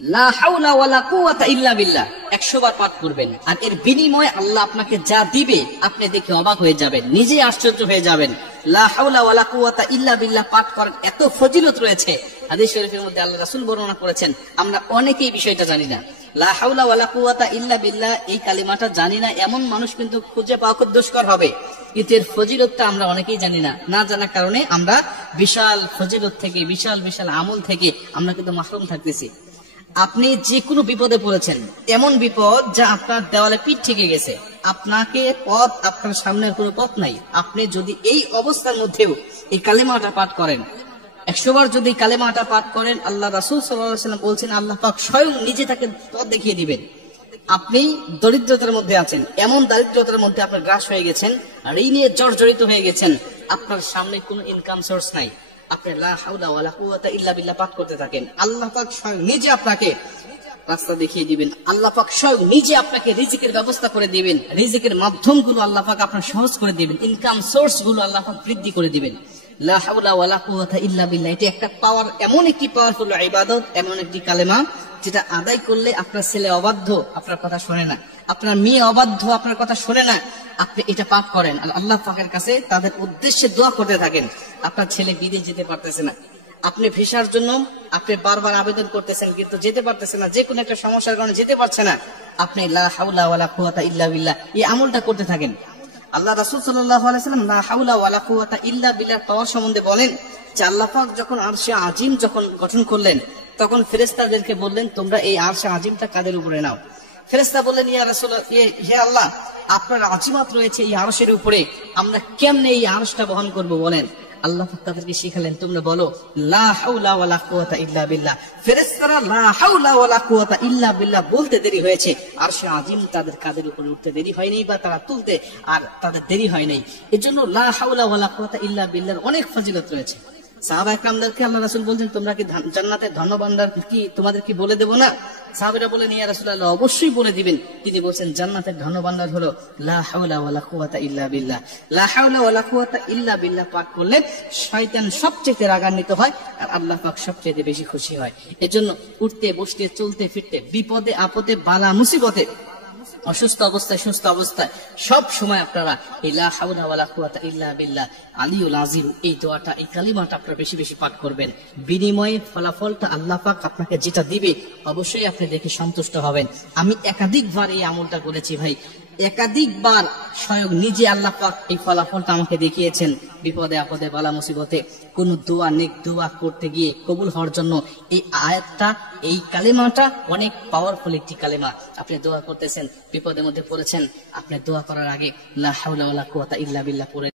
লা হাওলা ওয়ালা কুওয়াতা ইল্লা বিল্লাহ 100 বার পাঠ করবেন, আর এর বিনিময়ে আল্লাহ আপনাকে যা দিবে আপনি দেখে অবাক হয়ে যাবেন, নিজেই আশ্চর্য হয়ে যাবেন। লা হাওলা ওয়ালা কুওয়াতা ইল্লা বিল্লাহ পাঠ করার এত ফজিলত রয়েছে। হাদিস শরীফের মধ্যে আল্লাহ রাসূল বর্ণনা করেছেন, আমরা অনেকেই বিষয়টা জানি না। লা হাওলা ওয়ালা কুওয়াতা ইল্লা বিল্লাহ এই কালিমাটা জানি না এমন মানুষ কিন্তু খুঁজে পাওয়া খুব দুষ্কর হবে, কিন্তু এর ফজিলতটা আমরা অনেকেই জানি না। না জানার কারণে আমরা বিশাল ফজিলত থেকে, বিশাল বিশাল আমল থেকে আমরা কিন্তু মাহরুম থাকতেছি। আপনি যে কোনো বিপদে পড়েছেন, এমন বিপদ যা আপনার দেওয়ালে পিঠ ঠেকে গেছে, আপনাকে পথ, আপনার সামনের কোনো পথ নাই, আপনি যদি এই অবস্থার মধ্যেও এই কালেমাটা পাঠ করেন, 100 বার যদি কালেমাটা পাঠ করেন, আল্লাহ রাসূল সাল্লাল্লাহু আলাইহি ওয়াসাল্লাম বলছেন আল্লাহ পাক স্বয়ং নিজে তাকে পথ দেখিয়ে দিবেন। আপনি দরিদ্রতার মধ্যে আছেন, এমন দারিদ্রতার মধ্যে আপনার গ্রাস হয়ে গেছেন, ঋণে জর্জরিত হয়ে গেছেন, আপনার সামনে কোনো ইনকাম সোর্স নাই, আপনি লা হাওলা ওয়ালা কুওয়াতা ইল্লা বিল্লাহ পাঠ করতে থাকেন, আল্লাহ পাক স্বয়ং নিজে আপনাকে রাস্তা দেখিয়ে দিবেন, আল্লাহ পাক স্বয়ং নিজে আপনাকে রিজিকের ব্যবস্থা করে দিবেন, রিজিকের মাধ্যমগুলো আল্লাহ পাক আপনার সহজ করে দিবেন, ইনকাম সোর্স গুলো আল্লাহ পাক বৃদ্ধি করে দিবেন। লা হাওলা ওয়ালা কুওয়াতা ইল্লা বিল্লাহ এটা একটা পাওয়ার, এমন একটি পাওয়ারফুল ইবাদত, এমন একটি কালেমা যেটা আদায় করলে আপনার ছেলে অবাধ্য, আপনার কথা শোনে না, আপনার মেয়ে অবাধ্য, আপনার কথা শোনে না, আপনি এটা পাঠ করেন আর আল্লাহ পাকের কাছে তাদের উদ্দেশ্যে দোয়া করতে থাকেন। আপনার ছেলে বিদেশ যেতে পারতেছে না, আপনি ভিসার জন্য আপনি বারবার আবেদন করতেছেন কিন্তু যেতে পারতেছেন না, যে কোনো একটা সমস্যার কারণে যেতে পারছে না, আপনি লা হাওলা ওয়ালা কুওয়াতা ইল্লা বিল্লাহ এই আমলটা করতে থাকেন। আল্লাহ রাসূল সাল্লাল্লাহু আলাইহি ওয়াসাল্লাম লা হাওলা ওয়ালা কুওয়াতা ইল্লা বিল্লাহ পাওয়ার সম্বন্ধে বলেন যে আল্লাহ পাক যখন আরশে আজিম যখন গঠন করলেন, তখন ফেরেশতাদেরকে বললেন তোমরা এই আরশে আজিমটা কাদের উপরে নাও। ফেরেশতা বললেন ইয়া রাসূলুল্লাহ, হে আল্লাহ, আপনার আজিমাত রয়েছে এই আরশের উপরে, আমরা কেমনে এই আরশটা বহন করব বলেন। আল্লাহ পাক তাদেরকে শিখালেন তোমরা বলো লা হাওলা ওয়ালা কুওয়াতা ইল্লা বিল্লাহ। ফেরেশতারা লা হাওলা ওয়ালা কুওয়াতা ইল্লা বিল্লাহ বলতে দেরি হয়েছে, আরশে আজিম তাদের কাদের উপরে উঠতে দেরি হয়নি বা তারা তুলতে আর তাদের দেরি হয় নাই। এজন্য লা হাওলা ওয়ালা কুওয়াতা ইল্লা বিল্লাহর অনেক ফজিলত রয়েছে। সাহাবায়ে কেরামদেরকে আল্লাহ রাসূল বলছেন তোমরা কি জান্নাতের ধনভাণ্ডার কি তোমাদের কি বলে দেব না? সাহাবীরা বলেন ইয়া রাসূলুল্লাহ অবশ্যই বলে দিবেন। তিনি বলেন জান্নাতের ধনভাণ্ডার হলো লা হাওলা ওয়ালা কুওয়াতা ইল্লা বিল্লাহ। লা হাওলা ওয়ালা কুওয়াতা ইল্লা বিল্লাহ পাঠ করলে শয়তান সবচেয়ে রাগান্বিত হয় আর আল্লাহ পাক সবচেয়ে বেশি খুশি হয়। এজন্য উঠতে বসতে চলতে ফিরতে, বিপদে আপদে বালা মুসিবতে, অসুস্থ অবস্থায় সুস্থ অবস্থায় সব সময় আপনারা এই লা হাওলা ওয়ালা কুওয়াতা ইল্লা বিল্লাহ আলিউল আযীম এই দোয়াটা, এই কালিমাটা আপনারা বেশি বেশি পাঠ করবেন। বিনিময়ে ফলাফলটা আল্লাহ পাক আপনাকে যেটা দিবে অবশ্যই আপনি দেখে সন্তুষ্ট হবেন। আমি একাধিকবার এই আমলটা করেছি ভাই, একাধিকবার স্বয়ং নিজে আল্লাহ পাক এই ফলাফলটা আমাকে দেখিয়েছেন। বিপদে আপদে বালা মুসিবতে কোন দোয়া, নেক দোয়া করতে গিয়ে কবুল হওয়ার জন্য এই আয়াতটা, এই কালেমাটা অনেক পাওয়ারফুল একটি কালেমা। আপনি দোয়া করতেছেন, বিপদের মধ্যে পড়েছেন, আপনি দোয়া করার আগে লা হাওলা ওয়ালা কুওয়াতা ইল্লা বিল্লাহ পড়ে